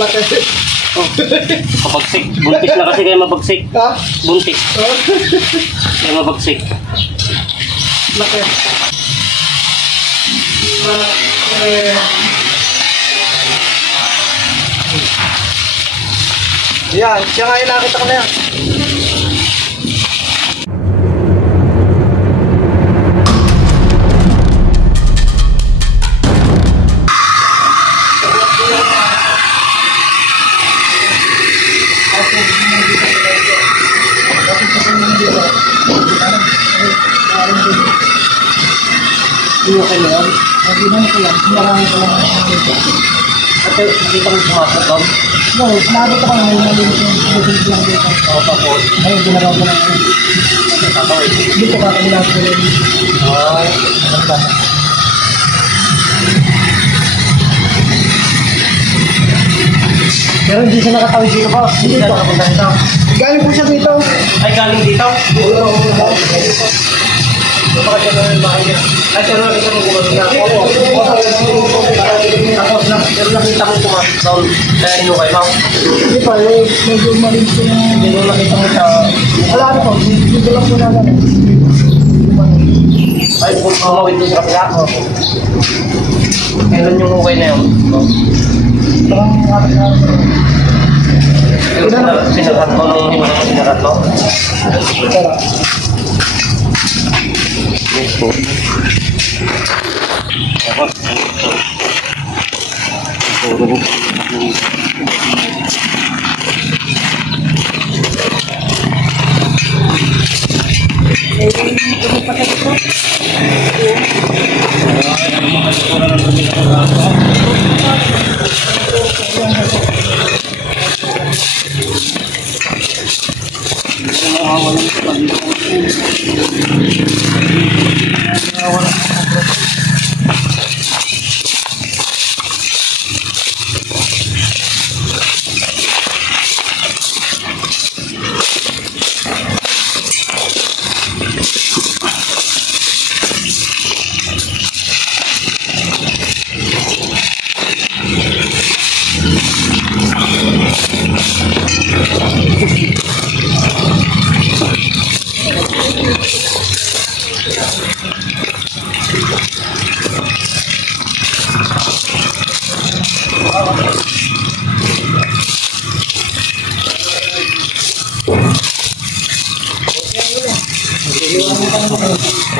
Laki. Oh. Kapagsik. Buntis na kasi kaya mabagsik. Ha? Buntis. Kaya mabagsik. Laki. Yan, siya nga yung nakita ko na yan. Iyo kayo yan. Hindi na ko lang. Marami ko lang. At nakita mo sumasok doon? No, sinabi ko lang ngayon nalinis yung business lang dito. Oo, tapos. Ngayon, ginagawa ko lang. Dito ka kami lang ko lang. Ay, ano ba? Pero hindi siya nakatawid dito po. Hindi na nakapunta dito. Galing po siya dito. Ay, galing dito? Bakit siya na yung bahay niya? Ay, pero nakita mo kumasok na. Tapos na, pero nakita mo kumasok doon. Kaya inukay mo. Hindi pa, medyo malinis ko yung... Hindi mo nakita mo siya. Wala na po, dito lang po na lang. Ay, kung kumawin doon sa kapila. Kailan yung ukay na yun? Parang araw-araw. Sinarat mo nung hindi mo sinarat mo? Tara. Yes po. Tapos,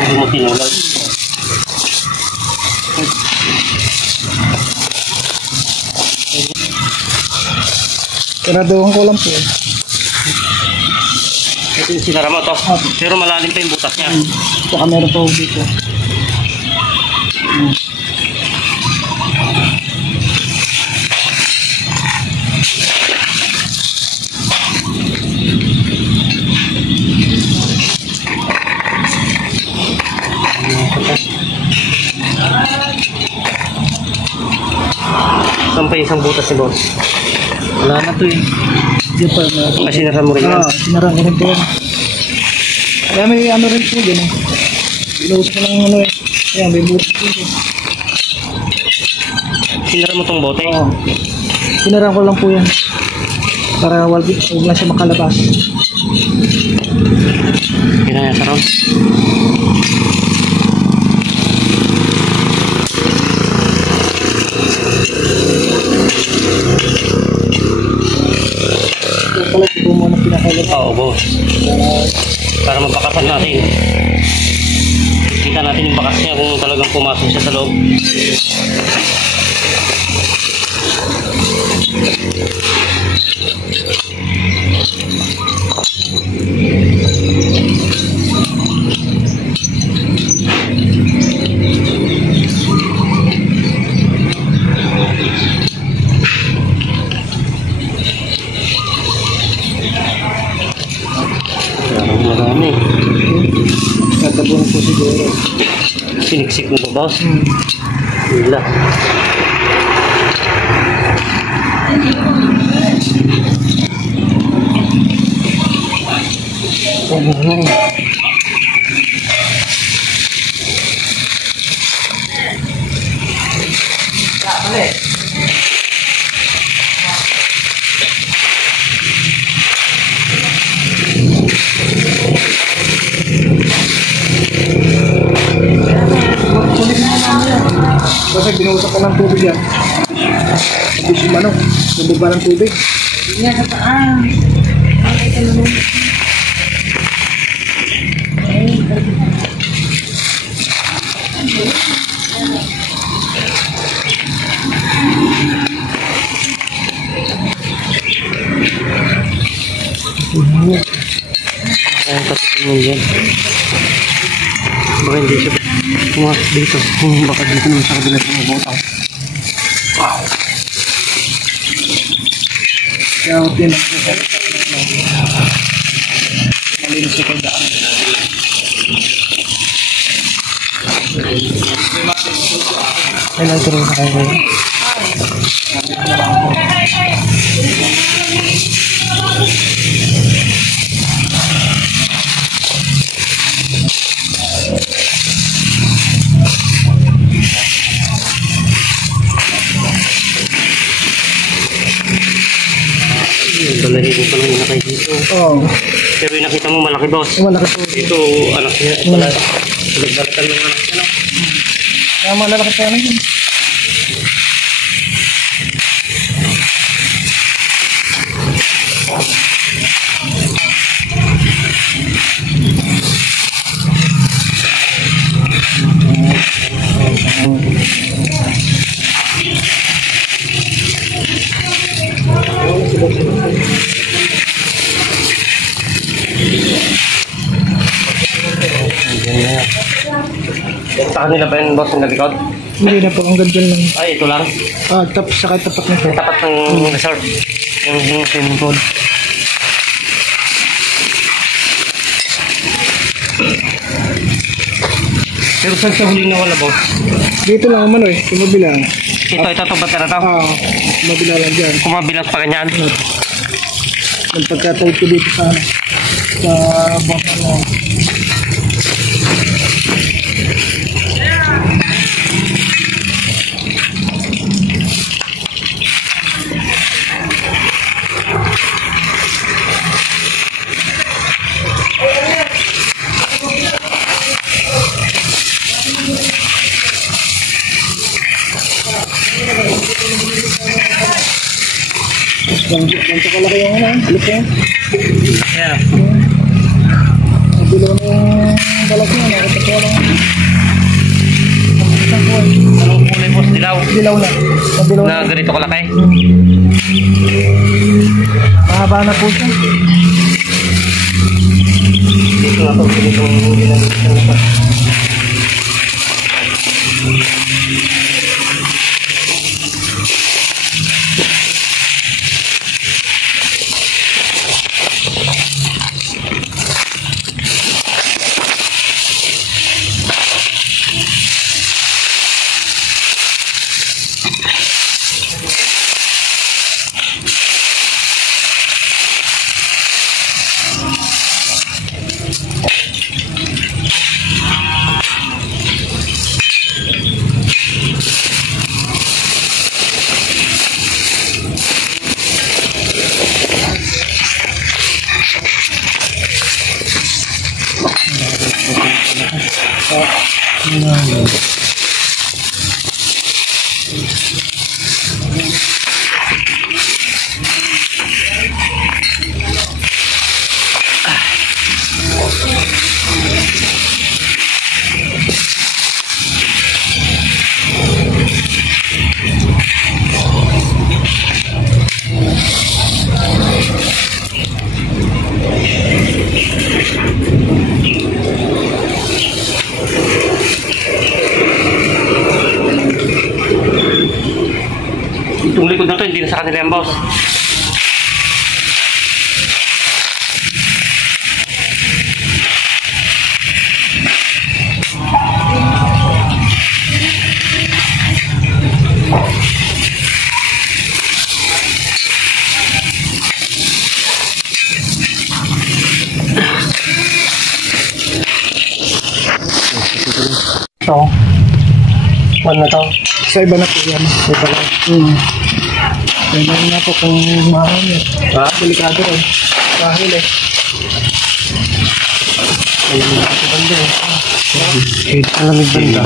hindi mo tinulog. Kinaduhan ko lang po. Ito yung sinara mo to. Pero malalim pa yung butas niya. Saka meron pa dito. Saan pa yung isang butas ni boss? Wala na to eh. Hindi pa meron. Kasi sinara mo rin yan. Sinarang ko rin po yan. Kaya may ano rin po dyan eh. Binuhos ko lang ano eh. Kaya may buhos po dyan. Sinara mo tong bote? Oo. Sinarang ko lang po yan. Para huwag na siya makalabas. Kailan yan sarang? Ito pala siguro mo na pinakalat. Oo boss. Para mapakasan natin. Kita natin yung bakas niya kung talagang pumasok siya sa loob. Marami. Natabuhan po siguro. Siniksik mo ba boss? Wala. ng tubig yan. Tapos yung manok, bumaba ng tubig. Yan sa taas. Ay, ito naman. Ang katikin mo dyan. Baka hindi siya pumasok dito. Baka dito naman sa kabila sa mga botang. Wow. Kaya ako malinis sa kandaan. Kailan ito rin sa kayo? Balahibo pa lang yung nakay dito. Oo. Pero yung nakita mo malaki boss. Malaki po. Ito anak niya. Balatan ng anak niya. Kaya malalaki tayo na yun. Sa kanila ba yung boss yung nalikod? Hindi na po, ang ganda lang. Ay, ito lang. Tapos saka tapat na ito. Yung tapat ng resort. Yung swimming pool. Pero saan sa huli na wala boss? Dito lang naman eh, kumabila. Ito ba't na ito? Kumabila lang dyan. Kumabilang pa ganyan. Nagpagkatawid ko dito sa baka na. Ganito kalaki yung ano, alip yan. Yeah. Nabilo na yung balag niya, nakita ko lang. Anong kulay boss? Dilaw? Dilaw na. Nabilo Na na. ganito kalaki? Mahaba na po siya. Dito na ito. Dito na itong likod na to, hindi na sa kanila yung boss. Ito. Ano na to? Sa iba na po yan. Sa iba lang. Kaya na po kung mahal eh. Ha? Delikado rin. Mahal eh. Ayun na ito banda eh. Alamig banda.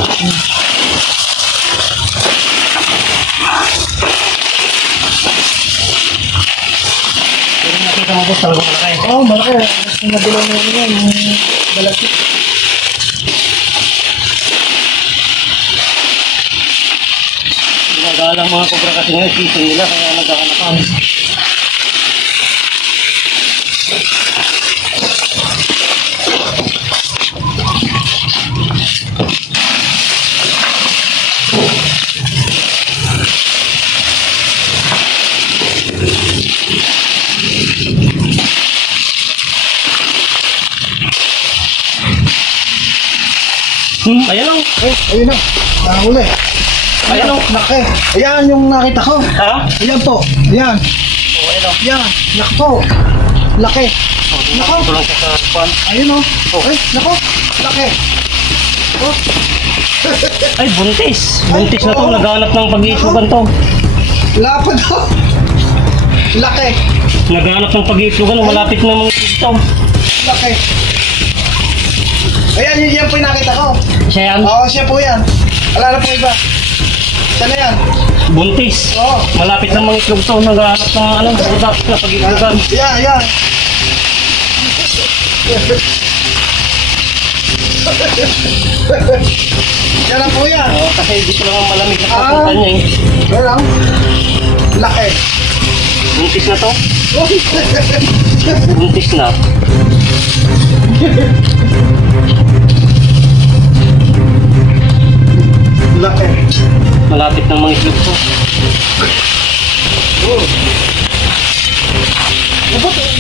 nakita mo boss, talagang malaki. Oo, malaki. Mas nabilo na yun, yung balagkit. Nagalang mga kobra kasi ngayon, season nila, kaya nagkakanakan. Ayan o. Ayun na. Nahuli. Ayan o. Laki. Ayan yung nakita ko. Ha? Ayan po. Ayan. Oh, ayan o. Ayan. Nako. Laki. Nako. Ito lang siya sa kwan. Ayun o. Ay, nako. Laki. Oh. Ay, buntis. Buntis na to. Naghanap ng pag-iislugan to. Lapad o. Laki. Naghanap ng pag-iislugan. Malapit na mga ito. Laki. Ayan, yan po yung nakita ko. Siya yan. Oo, siya po yan. Wala na po iba. Siya na yan. Buntis. Oo. Malapit na mga itlog to. Naghanap ng ano, budak na pag-iislugan. Yan, yan. Yan na po yan. Oo, kasi dito lang ang malamig na kapunta niya eh. Yan lang. Laki. Buntis na to. Buntis na. Laki. Malapit ng mga itlog to.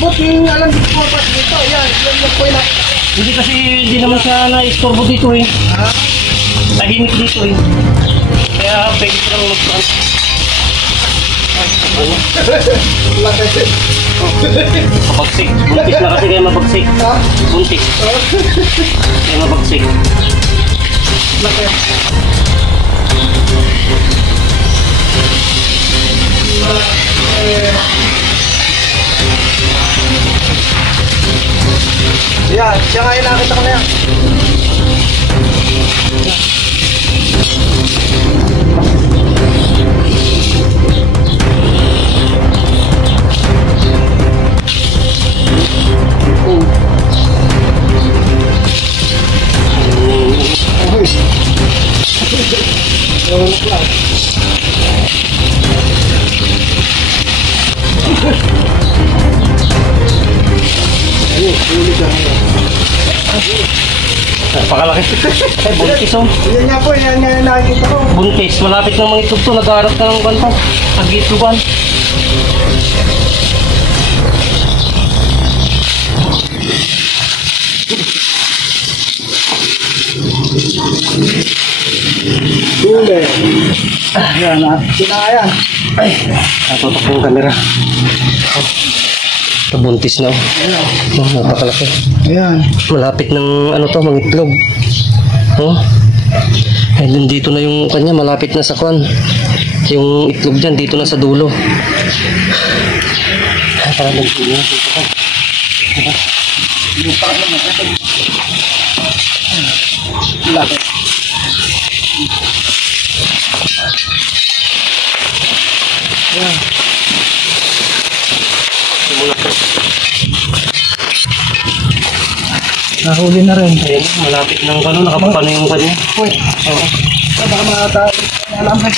But yung alam ko pa dito, yan po yung nakita ko. Hindi kasi hindi naman siya na-istorbo dito eh. Ha? Tahimik dito eh. Kaya pwede ko lang magpaan. Laki. Mabagsik. Buntis na kasi kaya mabagsik. Ha? Buntis. Kaya mabagsik. Laki. Yan, siya nga yung nakita ko na yan. Napakalaki. Ay, buntis oh. Yan nga po, yan nga yung nakikita ko. Buntis. Malapit ng mga itlog to. Nag-aaral ka ng banta. Pag-itlogan. Huli. Yan na. Yan. Ay, natutok yung camera. Ito buntis na oh. Oh, napakalaki. Ayan. Malapit ng ano to, mga itlog. Oh. Ay, dito na yung kanya, malapit na sa kwan. Yung itlog dyan, dito na sa dulo. Para nagdulo. Laki. Ayan. Nahuli na rin. Ayan, malapit ng ano, nakapapano yung kanya. Uy. Oo. Baka makatayo. Alam ba?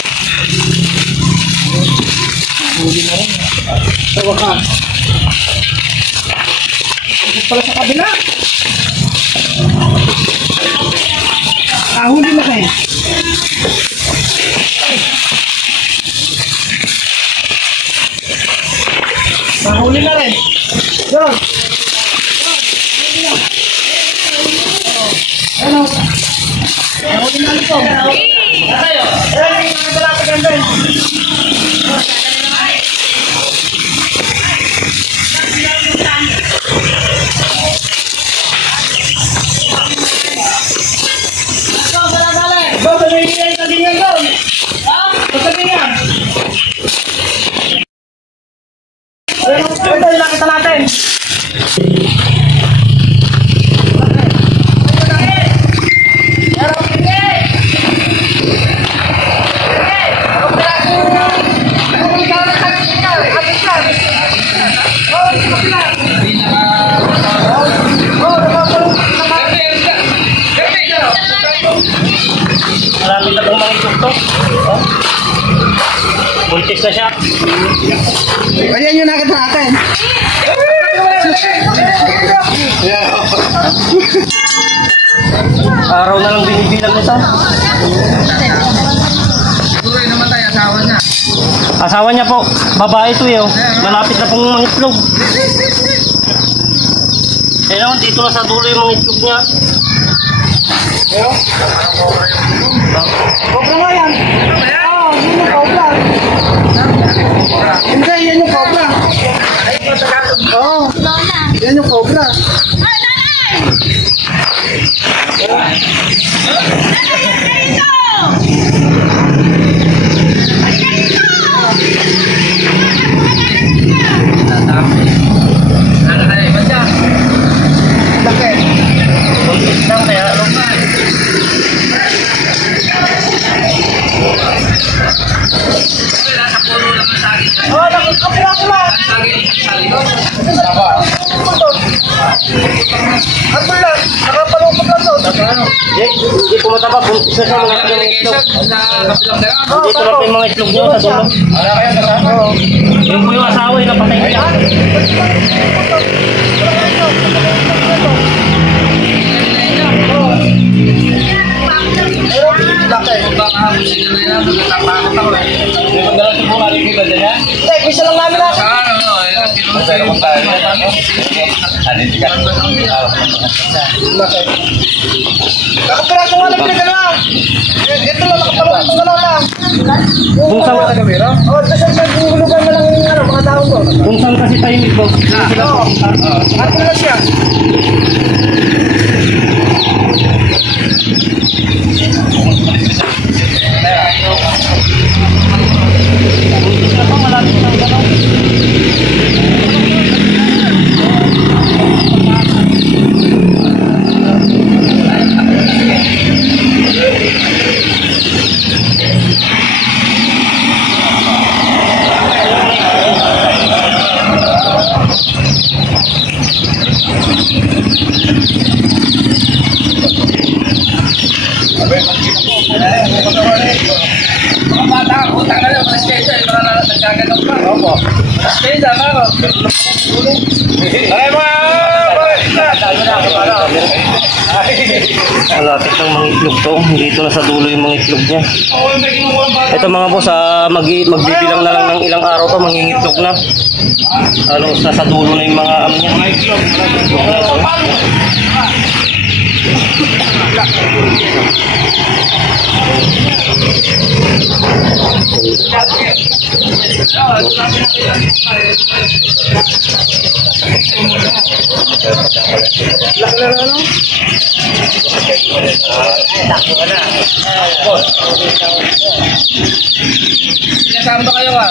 Nahuli na rin. Sa wakas. Ito pala sa kabila. Nahuli na rin. Nahuli na rin. Doon. Ano? Nahuli na rin po. Eh, mga balata ganda eh. Ba, nahihiyay ka din yan doon. Ha? Pagsabi niya. Ito yung nakita natin. Marami na pong mga itlog to. Oh. Buntis na siya. Ayan yung nakita natin. Araw na lang binibilang nito. Siguro yung namatay, asawa niya. Asawa niya po, babae ito eh. Oh. Malapit na pong mga itlog. Eh naman, dito na sa dulo yung mga itlog niya. Cobra nga yan. Oo, yun yung cobra. Hindi, yan yung cobra. Oo, yan yung cobra. Bakit? Buntis lang kaya ano. Oo, nakapila ko lang. Ano lang? Nakapalupot lang to. Hindi po mataba, buntis na siya mga itlog. Dito na po yung mga itlog niyo sa dulo. Yung po yung asawa yung napatay niya. Isa lang namin lang. Nakapira ko nga lang pinagalaw. Ito lang, nakapalupot ko lang. Kung saan, Oo, ito sa nagulugan mo lang yung mga tao ko. kung saan kasi tayo nito. Oo. Ano na siya? Buntis na po, malapit na ang gano'n. Malapit ng mga itlog to. Dito na sa dulo yung mga itlog niya. Ito mga boss, magbibilang na lang ng ilang araw to, mangingitlog na. Ano, sa dulo na yung mga ano niya. Kasama kayo ah.